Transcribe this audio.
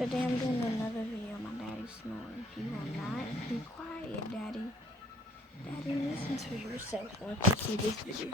Today I'm doing another video. My daddy's snoring. He will not be quiet, Daddy. Daddy, listen to yourself once you see this video.